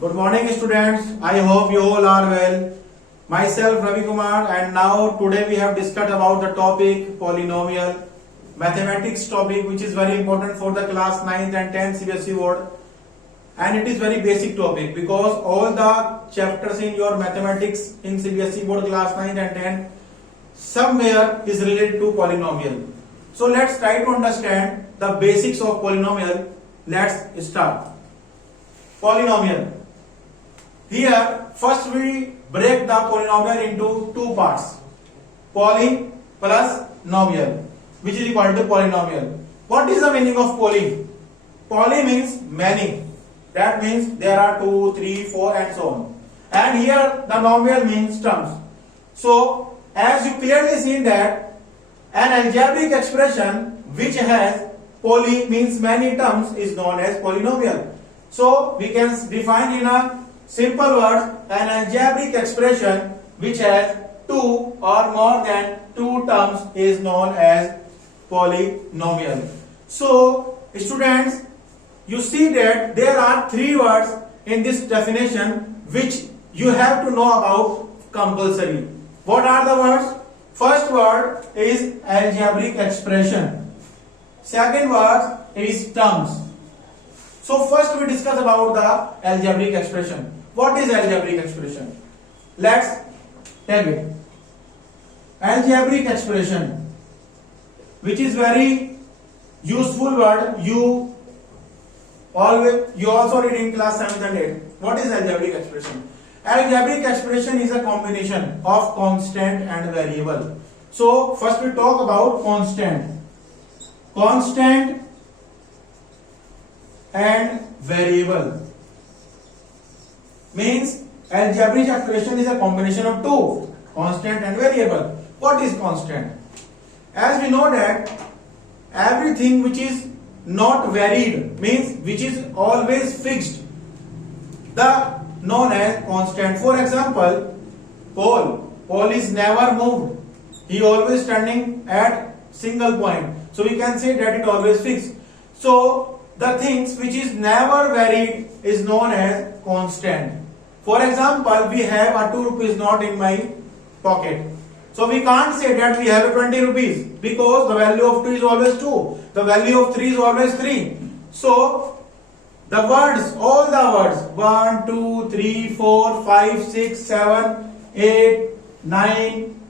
Good morning, students. I hope you all are well. Myself Ravi Kumar, and now today we have discussed about the topic polynomial mathematics topic, which is very important for the class 9th and 10th CBSE board, and it is very basic topic because all the chapters in your mathematics in CBSE board class 9th and 10th somewhere is related to polynomial. So let's try to understand the basics of polynomial. Let's start. Polynomial. Here first we break the polynomial into two parts. Poly plus nomial, which is equal to polynomial. What is the meaning of poly? Poly means many. That means there are 2, 3, 4 and so on. And here the nomial means terms. So as you clearly seen that an algebraic expression which has poly means many terms is known as polynomial. So we can define in a simple words, an algebraic expression which has 2 or more than 2 terms is known as polynomial. So students, you see that there are 3 words in this definition which you have to know about compulsory. What are the words? First word is algebraic expression. Second word is terms. So first we discuss about the algebraic expression. What is algebraic expression? Let's tell it. Algebraic expression, which is very useful word, you also read in class 7th and 8th. What is algebraic expression? Algebraic expression is a combination of constant and variable. So first we talk about constant. Constant and variable means algebraic expression is a combination of two, constant and variable. What is constant? As we know that everything which is not varied means which is always fixed, the known as constant. For example, Paul is never moved. He always standing at single point. So we can say that it always fixed. So the things which is never varied is known as constant. For example, we have a 2 rupees note in my pocket. So we can't say that we have a 20 rupees because the value of 2 is always 2. The value of 3 is always 3. So the words, all the words 1, 2, 3, 4, 5, 6, 7, 8, 9,